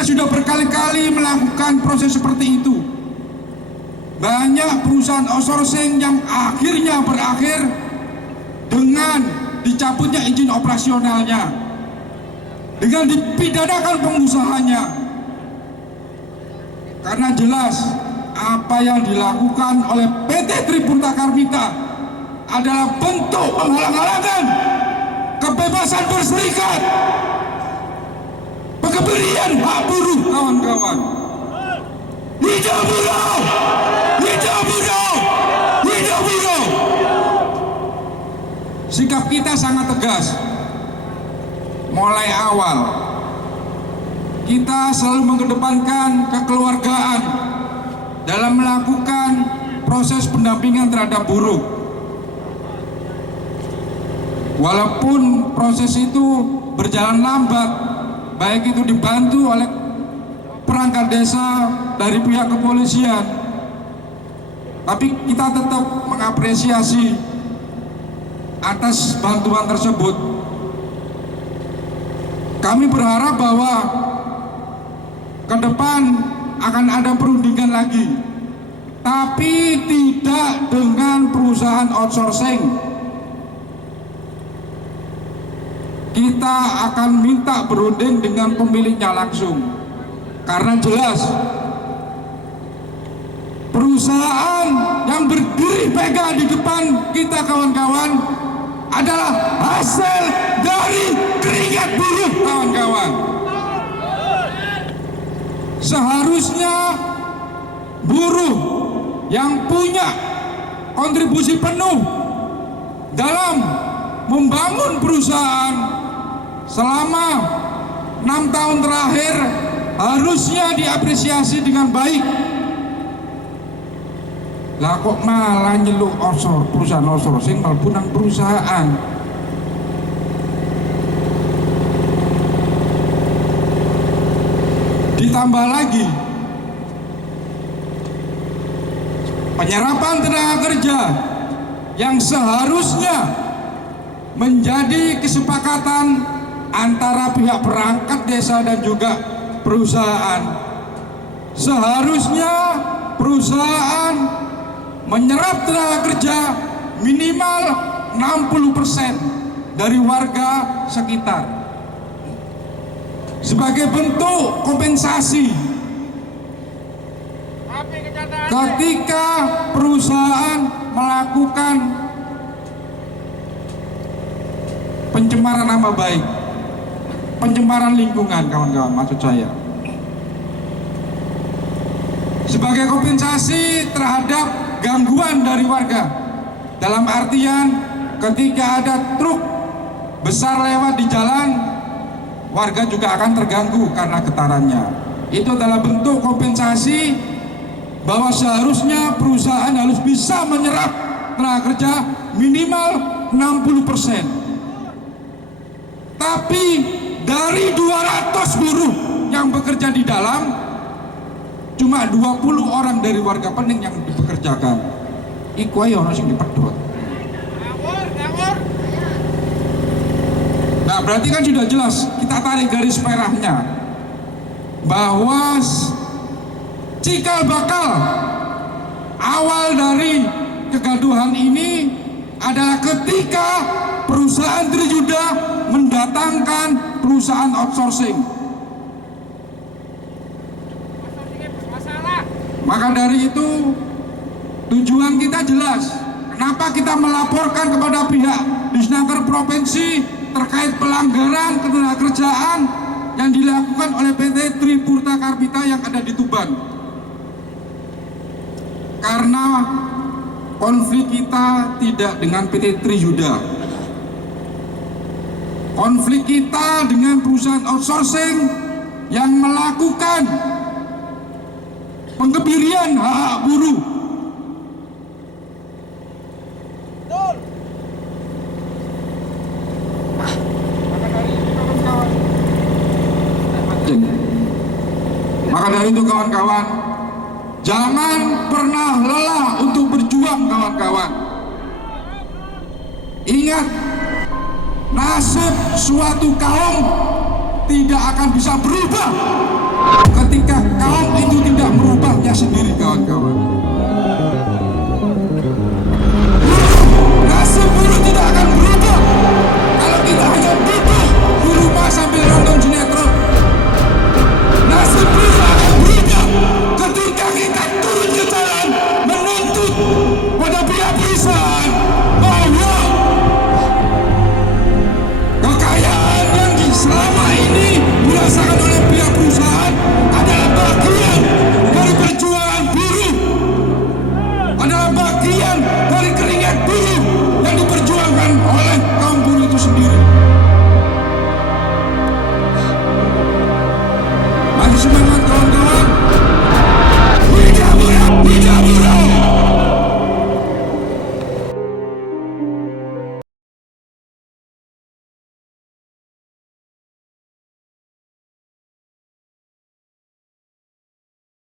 Kita sudah berkali-kali melakukan proses seperti itu. Banyak perusahaan outsourcing yang akhirnya berakhir dengan dicabutnya izin operasionalnya, dengan dipidanakan pengusahanya. Karena jelas apa yang dilakukan oleh PT Tripurta Karmita adalah bentuk penghalang-halangan kebebasan berserikat, pengeberian hak buruh, kawan-kawan. Hidup buruh! Hidup buruh! Hidup buruh! Sikap kita sangat tegas. Mulai awal kita selalu mengedepankan kekeluargaan dalam melakukan proses pendampingan terhadap buruh. Walaupun proses itu berjalan lambat, baik itu dibantu oleh perangkat desa dari pihak kepolisian, tapi kita tetap mengapresiasi atas bantuan tersebut. Kami berharap bahwa ke depan akan ada perundingan lagi, tapi tidak dengan perusahaan outsourcing. Kita akan minta berunding dengan pemiliknya langsung, karena jelas perusahaan yang berdiri pegah di depan kita, kawan-kawan, adalah hasil dari keringat buruh, kawan-kawan. Seharusnya buruh yang punya kontribusi penuh dalam membangun perusahaan selama 6 tahun terakhir harusnya diapresiasi dengan baik. Lah kok malah nyeluk perusahaan outsourcing maupun perusahaan. Ditambah lagi penyerapan tenaga kerja yang seharusnya menjadi kesepakatan antara pihak perangkat desa dan juga perusahaan. Seharusnya perusahaan menyerap tenaga kerja minimal 60% dari warga sekitar sebagai bentuk kompensasi ketika perusahaan melakukan pencemaran nama baik, pencemaran lingkungan, kawan-kawan, maksud saya. Sebagai kompensasi terhadap gangguan dari warga, dalam artian ketika ada truk besar lewat di jalan, warga juga akan terganggu karena getarannya. Itu adalah bentuk kompensasi bahwa seharusnya perusahaan harus bisa menyerap tenaga kerja minimal 60%. Tapi dari 200 buruh yang bekerja di dalam, cuma 20 orang dari warga Pening yang dipekerjakan. Iku ayo ono sing dipedhot. Nah, berarti kan sudah jelas kita tarik garis merahnya bahwa cikal bakal awal dari kegaduhan ini adalah ketika perusahaan Triyuda mendatangkan perusahaan outsourcing. Maka dari itu tujuan kita jelas. Kenapa kita melaporkan kepada pihak Disnaker Provinsi terkait pelanggaran ketenagakerjaan yang dilakukan oleh PT Tripurta Karmita yang ada di Tuban? Karena konflik kita tidak dengan PT Triyuda. Konflik kita dengan perusahaan outsourcing yang melakukan pengebirian hak buruh. Maka dari itu kawan-kawan, jangan pernah lelah untuk berjuang, kawan-kawan. Ingat, nasib suatu kaum tidak akan bisa berubah ketika kaum itu tidak merubahnya sendiri, kawan-kawan.